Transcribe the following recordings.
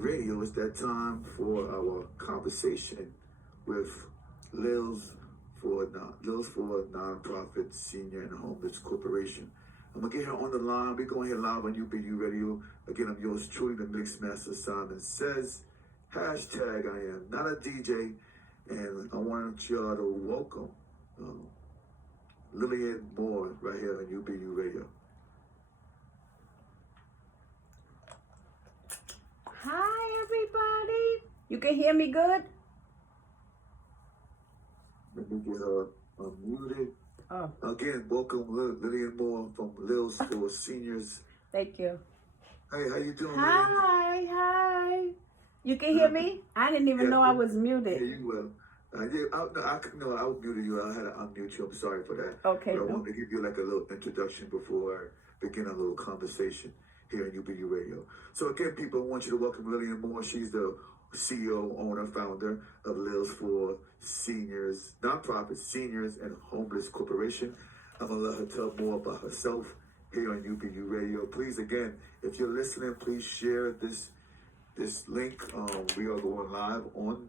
Radio. It's that time for our conversation with Lils for Nonprofit Senior and Homeless Corporation. I'm gonna get her on the line. We're going here live on UBU Radio. Again, I'm yours truly, the Mixmaster Simon Says. Hashtag I am not a DJ, and I want y'all to welcome Lillian Moore right here on UBU Radio. Hi, everybody. You can hear me good? Let me get her unmuted. Oh, Again, welcome Lillian Moore from Lils for Seniors. thank you. Hey, how you doing, Lillian? Hi. You can hear me? I didn't even know I was Yeah, muted. you will. I muted you. I had to unmute you. I'm sorry for that. Okay. But I wanted to give you like a little introduction before I begin a little conversation here on UBU Radio. So again, people, I want you to welcome Lillian Moore. She's the CEO, owner, founder of Lils for Seniors, Nonprofit Seniors and Homeless Corporation. I'm gonna let her tell more about herself here on UBU Radio. Please, again, if you're listening, please share this link. We are going live on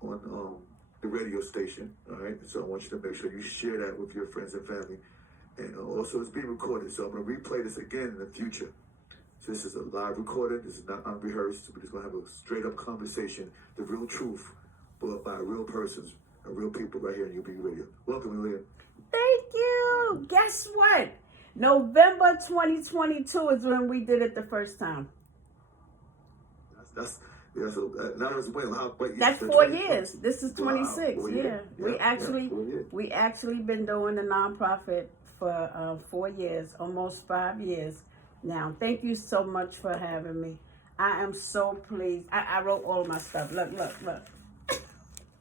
the radio station. All right, so I want you to make sure you share that with your friends and family. And also, it's being recorded, so I'm gonna replay this again in the future. So this is a live recording. This is not unrehearsed. We're just gonna have a straight up conversation, the real truth, but by real persons and real people right here on UBU Radio. Welcome, Lillian. Thank you. Guess what? November 2022 is when we did it the first time. That's not as well. That's 4 years. This is 26. Wow, 4 Yeah. years. We actually 4 years. we actually been doing the nonprofit for 4 years, almost 5 years now. Thank you so much for having me. I am so pleased. I wrote all my stuff.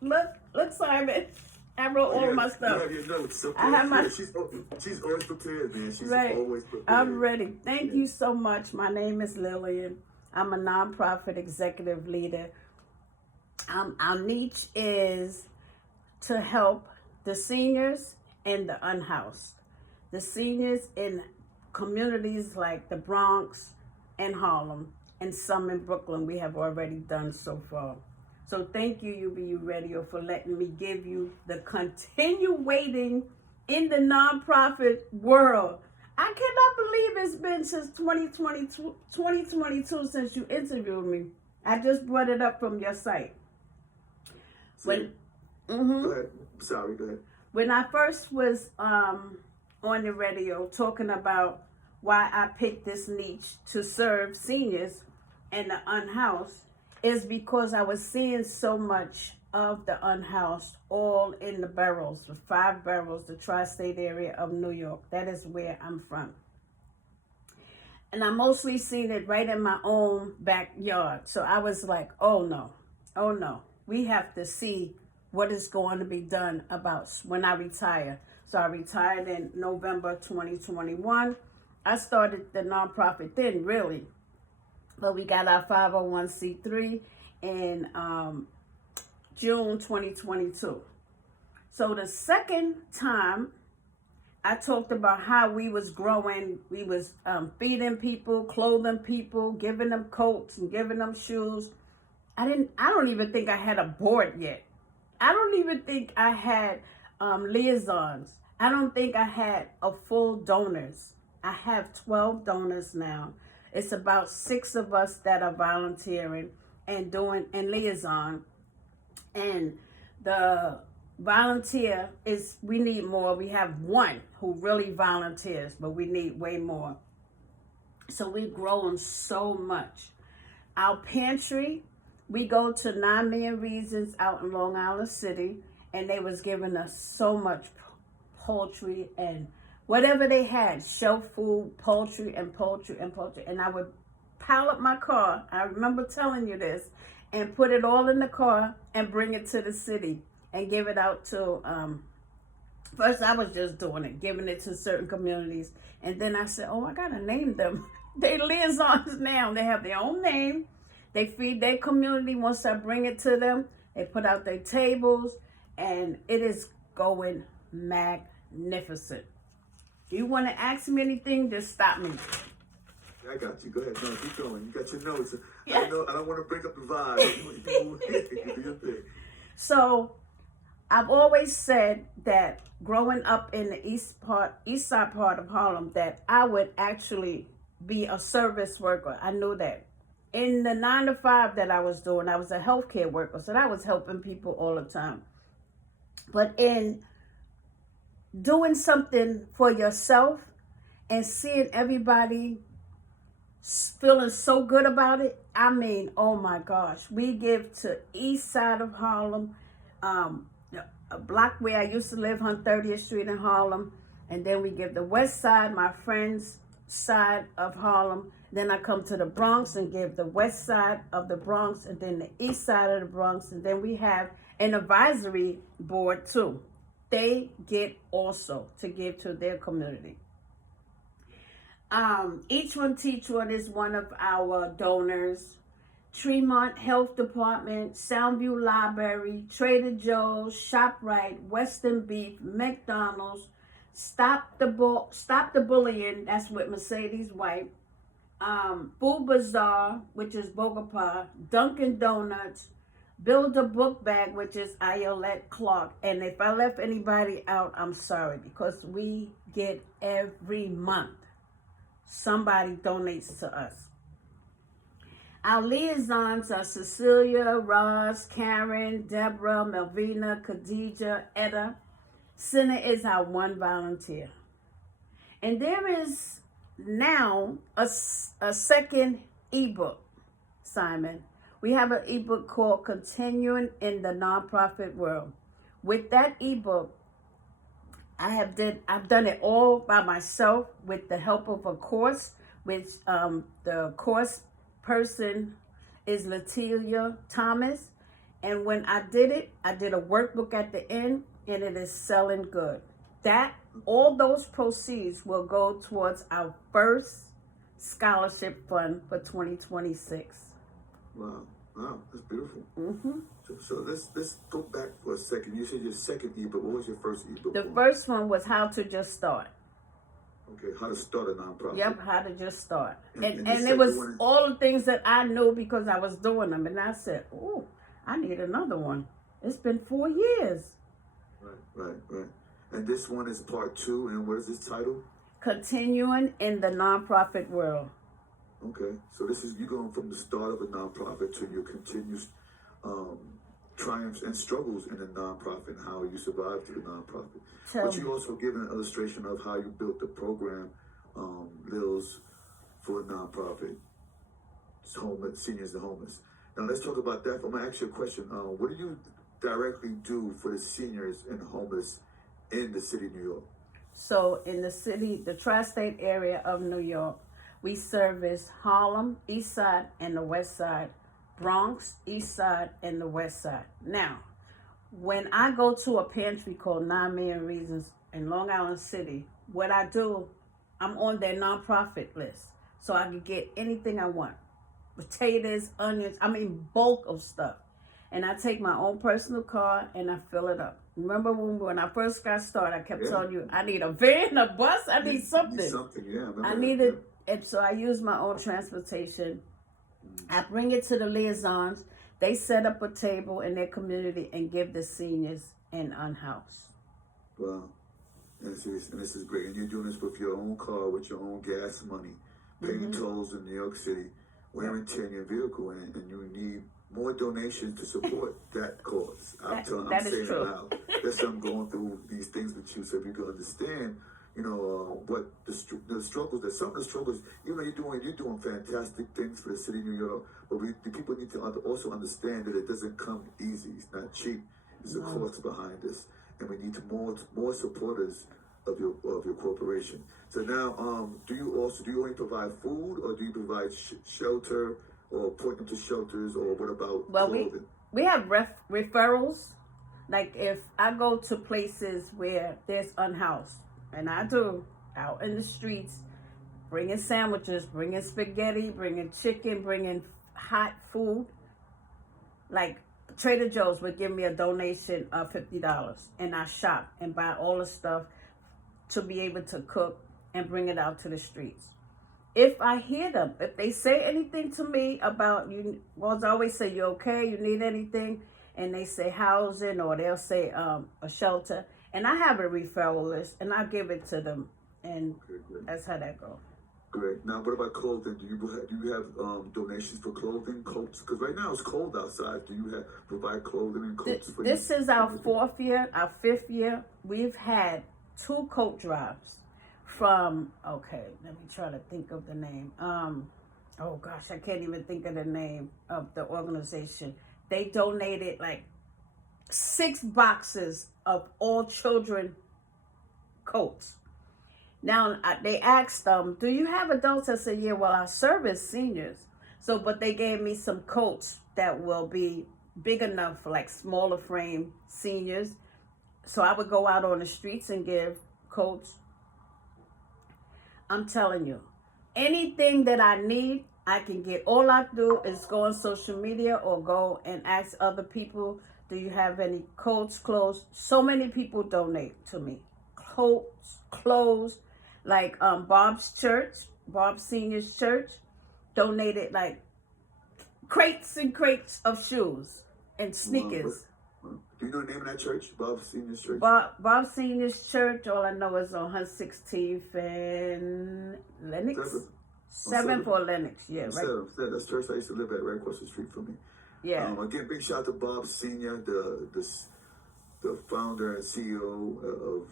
Look, Simon. I wrote all my stuff. You have your notes. So I have my. she's always prepared, man. She's Right. always prepared. I'm ready. Thank you so much. My name is Lillian. I'm a nonprofit executive leader. Our niche is to help the seniors and the unhoused. The seniors in communities like the Bronx and Harlem and some in Brooklyn we have already done so far. So thank you, UBU Radio, for letting me give you the continuating in the nonprofit world. I cannot believe it's been since 2022 since you interviewed me. I just brought it up from your site. Go ahead. Sorry, go ahead. When I first was on the radio talking about why I picked this niche to serve seniors and the unhoused, is because I was seeing so much of the unhoused all in the boroughs, the 5 boroughs, the tri-state area of New York. That is where I'm from. And I mostly seen it right in my own backyard. So I was like, oh no, we have to see what is going to be done about when I retire. So I retired in November 2021. I started the nonprofit then, really. But we got our 501c3 in June 2022. So the second time I talked about how we was growing, we was feeding people, clothing people, giving them coats and giving them shoes. I don't even think I had a board yet. I don't even think I had liaisons. I don't think I had a full donors. I have 12 donors now. It's about 6 of us that are volunteering and doing and liaison. And the volunteer is, we need more. We have 1 who really volunteers, but we need way more. So we've grown so much. Our pantry, we go to 9 Million Reasons out in Long Island City, and they was giving us so much poultry and whatever they had, show food, poultry. And I would pile up my car, I remember telling you this, and put it all in the car and bring it to the city and give it out to, first I was just doing it, giving it to certain communities. And then I said, oh, I gotta name them. They liaisons now. They have their own name. They feed their community. Once I bring it to them, they put out their tables, and it is going magnificent. You want to ask me anything, just stop me. I got you. Go ahead. No, keep going. You got your notes. Yeah. I don't want to break up the vibe. You do your thing. So I've always said that growing up in the east side part of Harlem, that I would actually be a service worker. I knew that. In the 9 to 5 that I was doing, I was a healthcare worker, so that was helping people all the time. But in doing something for yourself and seeing everybody feeling so good about it, I mean, oh my gosh, we give to east side of Harlem, a block where I used to live on 30th Street in Harlem, and then we give the west side, my friend's side of Harlem. Then I come to the Bronx and give the west side of the Bronx, and then the east side of the Bronx, and then we have an advisory board too. They get also to give to their community. Each One Teach One is one of our donors. Tremont Health Department, Soundview Library, Trader Joe's, ShopRite, Western Beef, McDonald's, Stop the Bullying, that's with Mercedes White, Food Bazaar, which is Bogapa, Dunkin' Donuts, Build a Book Bag, which is Iolette Clark. And if I left anybody out, I'm sorry, because we get every month somebody donates to us. Our liaisons are Cecilia, Roz, Karen, Deborah, Melvina, Khadija, Etta. Senna is our one volunteer. And there is now a second ebook, Simon. We have an ebook called Continuing in the Nonprofit World. With that ebook, I've done it all by myself with the help of a course, which the course person is Latilia Thomas. And when I did it, I did a workbook at the end, and it is selling good. All those proceeds will go towards our first scholarship fund for 2026. Wow, that's beautiful. Mm-hmm. So let's go back for a second. You said your second ebook. What was your first ebook? The first one was How to Just Start. Okay, how to start a nonprofit. Yep, how to just start. And the it was one... all the things that I knew because I was doing them. And I said, oh, I need another one. It's been 4 years. Right. And this one is part 2. And what is its title? Continuing in the Nonprofit World. Okay, so this is you going from the start of a nonprofit to your continuous triumphs and struggles in the nonprofit and how you survived through the nonprofit. But you also give an illustration of how you built the program, Lils for a nonprofit, seniors and homeless. Now let's talk about that. I'm gonna ask you a question. What do you directly do for the seniors and homeless in the city of New York? So in the tri-state area of New York, we service Harlem, East Side, and the West Side, Bronx, East Side, and the West Side. Now, when I go to a pantry called 9 Million Reasons in Long Island City, what I do, I'm on their nonprofit list. So I can get anything I want. Potatoes, onions, bulk of stuff. And I take my own personal car and I fill it up. Remember when I first got started, I kept telling you, I need a van, a bus, I need something. I needed, and so I use my own transportation. I bring it to the liaisons. They set up a table in their community and give the seniors an unhoused. Wow. And this is great. And you're doing this with your own car, with your own gas money, paying tolls in New York City, wear and tear in your vehicle, and you need more donations to support that cause. I'm saying it loud. That's I'm going through these things with you, so if you can understand, what the struggles, that some of the struggles, even though you're doing fantastic things for the city of New York, but the people need to also understand that it doesn't come easy. It's not cheap. There's a cost behind this, and we need more supporters of your corporation. So now, do you only provide food, or do you provide shelter, or point them to shelters, or what about clothing? We have referrals. Like if I go to places where there's unhoused, and I do, out in the streets, bringing sandwiches, bringing spaghetti, bringing chicken, bringing hot food. Like Trader Joe's would give me a donation of $50, and I shop and buy all the stuff to be able to cook and bring it out to the streets. if I hear them, if they say anything to me about you, well, I always say, you okay? You need anything? And they say housing, or they'll say a shelter. And I have a referral list, and I give it to them. And that's how that goes. Great. Now, what about clothing? Do you have donations for clothing, coats? Because right now it's cold outside. Do you provide clothing and coats for This is our fifth year. We've had 2 coat drives from, okay, let me try to think of the name. Oh gosh, I can't even think of the name of the organization. They donated like 6 boxes of all children coats. Now, they asked them, do you have adults? I said, yeah, well, I service seniors. So, but they gave me some coats that will be big enough for like smaller frame seniors. So I would go out on the streets and give coats. I'm telling you, anything that I need, I can get. All I do is go on social media or go and ask other people, do you have any coats, clothes? So many people donate to me. Coats, clothes. Like Bob's Senior's Church, donated like crates and crates of shoes and sneakers. Do you know the name of that church, Bob's Senior's Church? Bob Senior's Church, all I know is on 116th and Lenox. 7th or Lenox, yeah, right. 7th, that's church I used to live at, right across the street from me. Yeah. Again, big shout out to Bob Senior, the founder and CEO of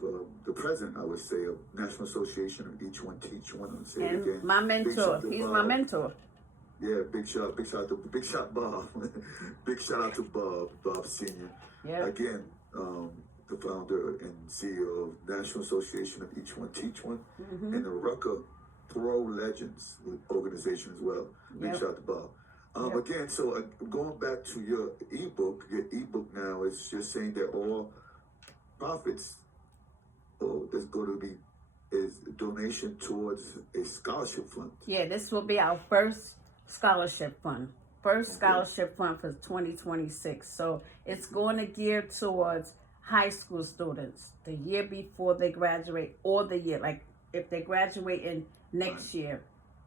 the president, I would say, of National Association of Each One Teach One. I'll say and it again. my mentor, he's my mentor. Yeah, big shout Bob. Big shout out to Bob Senior. Yeah. Again, the founder and CEO of National Association of Each One Teach One, and the Rucker Pro Legends organization as well. Big shout out to Bob. Again, so going back to your ebook now is just saying that all profits, there's going to be is donation towards a scholarship fund. Yeah, this will be our first scholarship fund. Scholarship fund for 2026. So it's going to gear towards high school students the year before they graduate, or the year, like if they graduate in next year.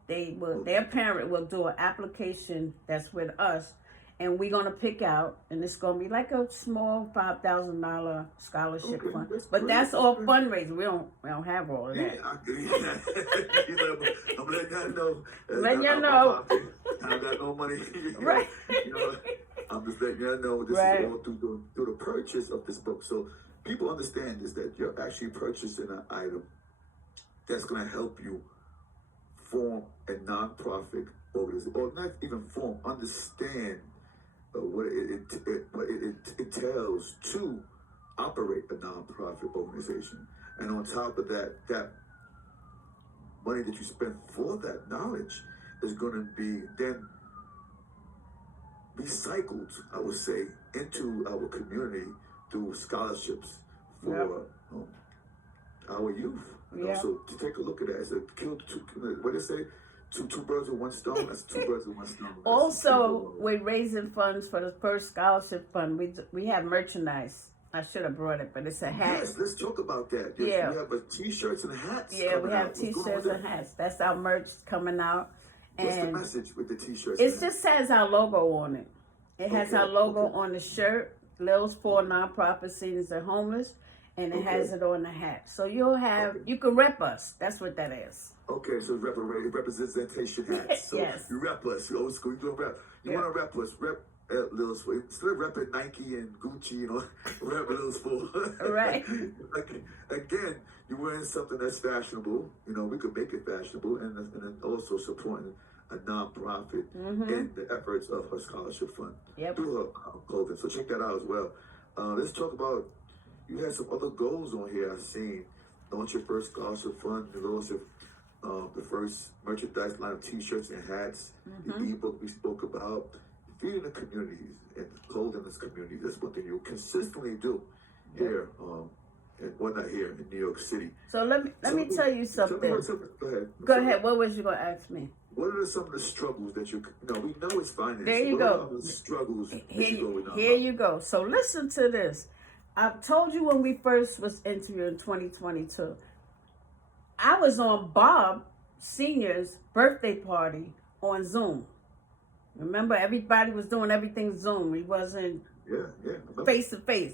Their parent will do an application that's with us, and we're gonna pick out, and it's gonna be like a small $5,000 scholarship fund. But that's all fundraising. We don't have all of that. I'm letting y'all know. Letting y'all know. I don't got no money. Right. I'm just letting y'all know this is all through the purchase of this book. So people understand is that you're actually purchasing an item that's gonna help you form a nonprofit organization, or not even form, understand what it entails to operate a nonprofit organization. And on top of that, that money that you spend for that knowledge is going to be then recycled, I would say, into our community through scholarships for our youth. So to take a look at that, it's a kill two. What do they say? Two birds with one stone. That's 2 birds with one stone. Also, we're raising funds for the first scholarship fund. We have merchandise. I should have brought it, but it's a hat. Yes, let's talk about that. Yes, yeah, we have t-shirts and hats. Yeah, we have t-shirts and hats. That's our merch coming out. And what's the message with the t-shirts? It just has our logo on it. It has our logo on the shirt. Lil's for Nonprofit Seniors and Homeless. And it has it on the hat. So you'll have, you can rep us. That's what that is. Okay, so representation hats. So yes. You rep us. You old school. You don't rep. You want to rep us. Rep Lil's for. Instead of repping Nike and Gucci, rep Lil's for. Right. Again, you're wearing something that's fashionable. We could make it fashionable, and also supporting a nonprofit in the efforts of her scholarship fund through her clothing. So check that out as well. Let's talk about. You had some other goals on here I've seen. Launch your first scholarship fund, the launch of the first merchandise line of t-shirts and hats, the ebook we spoke about, feeding the communities and clothing this community. That's one thing you consistently do here, not here in New York City. So let me tell you something. Go ahead. What was you gonna ask me? What are some of the struggles that we know it's finance. There you go. What are the struggles here you go. So listen to this. I've told you when we first was interviewed in 2022, I was on Bob seniors' birthday party on Zoom. Remember, everybody was doing everything Zoom. It wasn't face to face.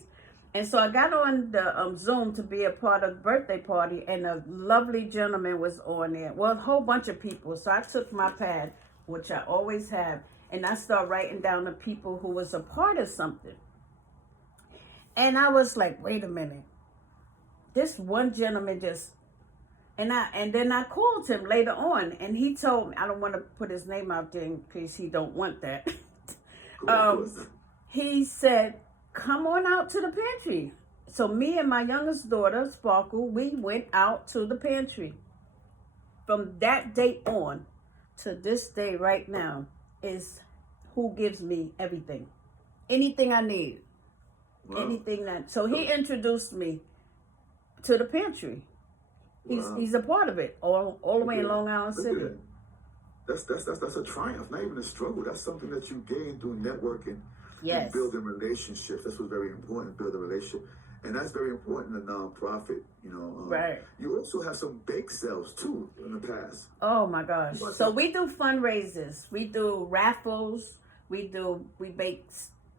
And so I got on the Zoom to be a part of the birthday party, and a lovely gentleman was on there. Well, a whole bunch of people. So I took my pad, which I always have, and I started writing down the people who was a part of something. And I was like, wait a minute. This one gentleman just, and then I called him later on, and he told me, I don't want to put his name out there in case he don't want that. He said, come on out to the pantry. So me and my youngest daughter, Sparkle, we went out to the pantry. From that day on to this day right now is who gives me everything. Anything I need. Wow. Anything that, so he introduced me to the pantry. He's a part of it, all the way in Long Island City. That's a triumph, not even a struggle. That's something that you gain through networking. Yes. And building relationships. That's what's very important, build a relationship. And that's very important in a nonprofit, right. You also have some bake sales, too, in the past. Oh, my gosh. So we do fundraisers. We do raffles. We bake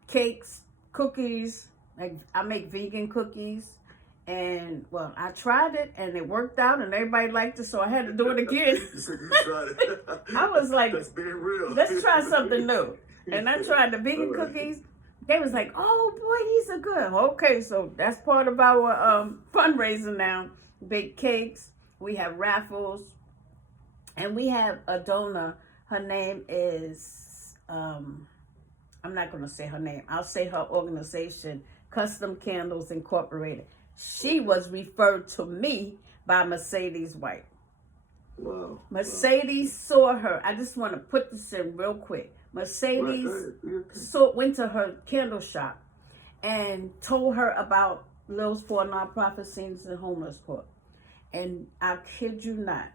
cakes, cookies. Like, I make vegan cookies. And, well, I tried it, and it worked out, and everybody liked it, so I had to do it again. You said you tried it. I was like, that's being real. Let's try something new. And I tried the vegan cookies. They was like, oh, boy, these are good. Okay, so that's part of our fundraiser now. Bake cakes. We have raffles. And we have a donor. Her name is, I'm not going to say her name. I'll say her organization, Custom Candles Incorporated. She was referred to me by Mercedes White. Wow. Mercedes saw her. I just want to put this in real quick. Mercedes went to her candle shop and told her about Lils for Nonprofit Seniors and Homeless Court. And I kid you not,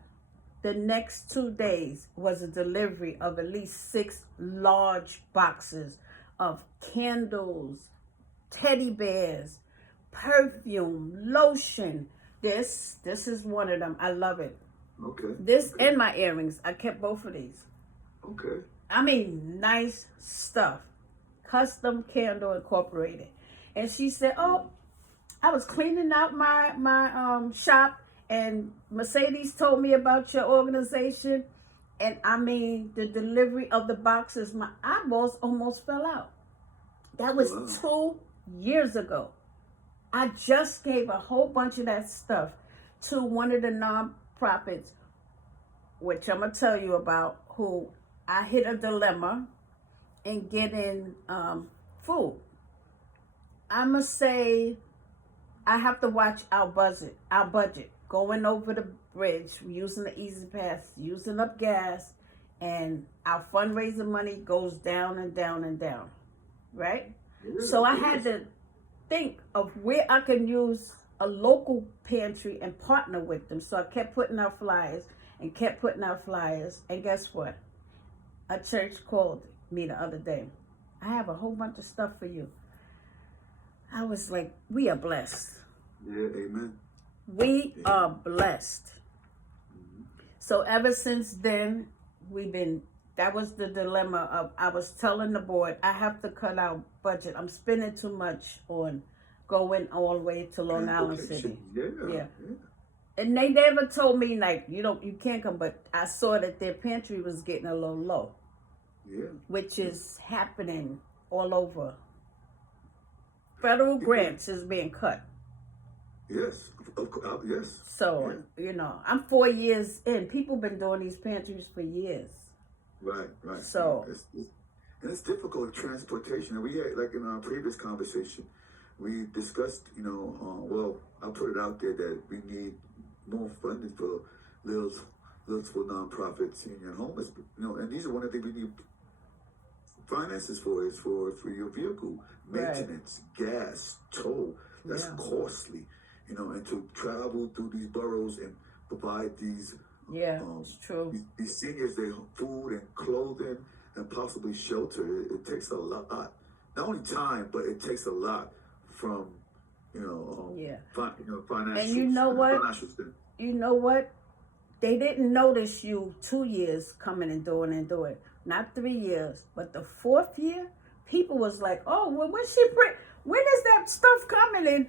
the next 2 days was a delivery of at least 6 large boxes of candles, teddy bears, perfume, lotion. This is one of them. I love it. Okay. This and my earrings. I kept both of these. Okay. I mean, nice stuff. Custom Candle Incorporated. And she said, oh, I was cleaning out my shop, and Mercedes told me about your organization. And I mean, the delivery of the boxes, my eyeballs almost fell out. That was 2 years ago. I just gave a whole bunch of that stuff to one of the nonprofits, which I'm going to tell you about, who I hit a dilemma in getting food. I'm going to say I have to watch our budget, going over the bridge, using the Easy Pass, using up gas, and our fundraising money goes down and down and down, right? Yeah, so I had to think of where I can use a local pantry and partner with them. So I kept putting out flyers and kept putting out flyers. And guess what? A church called me the other day. I have a whole bunch of stuff for you. I was like, we are blessed. Yeah, amen. We are blessed. Mm-hmm. So ever since then, that was the dilemma of, I was telling the board, I have to cut out budget. I'm spending too much on going all the way to Long Island City. Yeah. And they never told me, like, you can't come, but I saw that their pantry was getting a little low. Yeah. Which is happening all over. Federal grants is being cut. Yes, yes. So, I'm 4 years in. People been doing these pantries for years. Right. So, and it's difficult transportation. And we had, like in our previous conversation, we discussed, I'll put it out there that we need more funding for Lils for nonprofit senior and homeless. And these are one of the things we need finances for, is for your vehicle maintenance, gas, toll. That's costly, and to travel through these boroughs and provide these. Yeah, it's true. These seniors, their food and clothing and possibly shelter. It takes a lot. Not only time, but it takes a lot from, financial. And you know what? they didn't notice you 2 years coming and doing it. Not 3 years, but the 4th year, people was like, oh, well, when is that stuff coming in?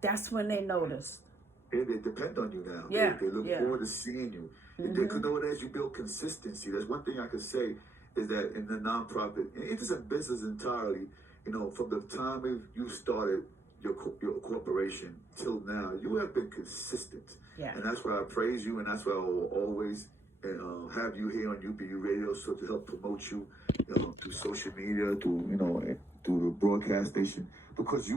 That's when they noticed. They depend on you now. Yeah, They look yeah. forward to seeing you. And they could know it as you build consistency. That's one thing I could say is that in the nonprofit, and it is a business entirely, you know, from the time you started your corporation till now, you have been consistent. Yeah. And that's why I praise you, and that's why I will always have you here on UBU Radio, so to help promote you, through social media, through the broadcast station, because you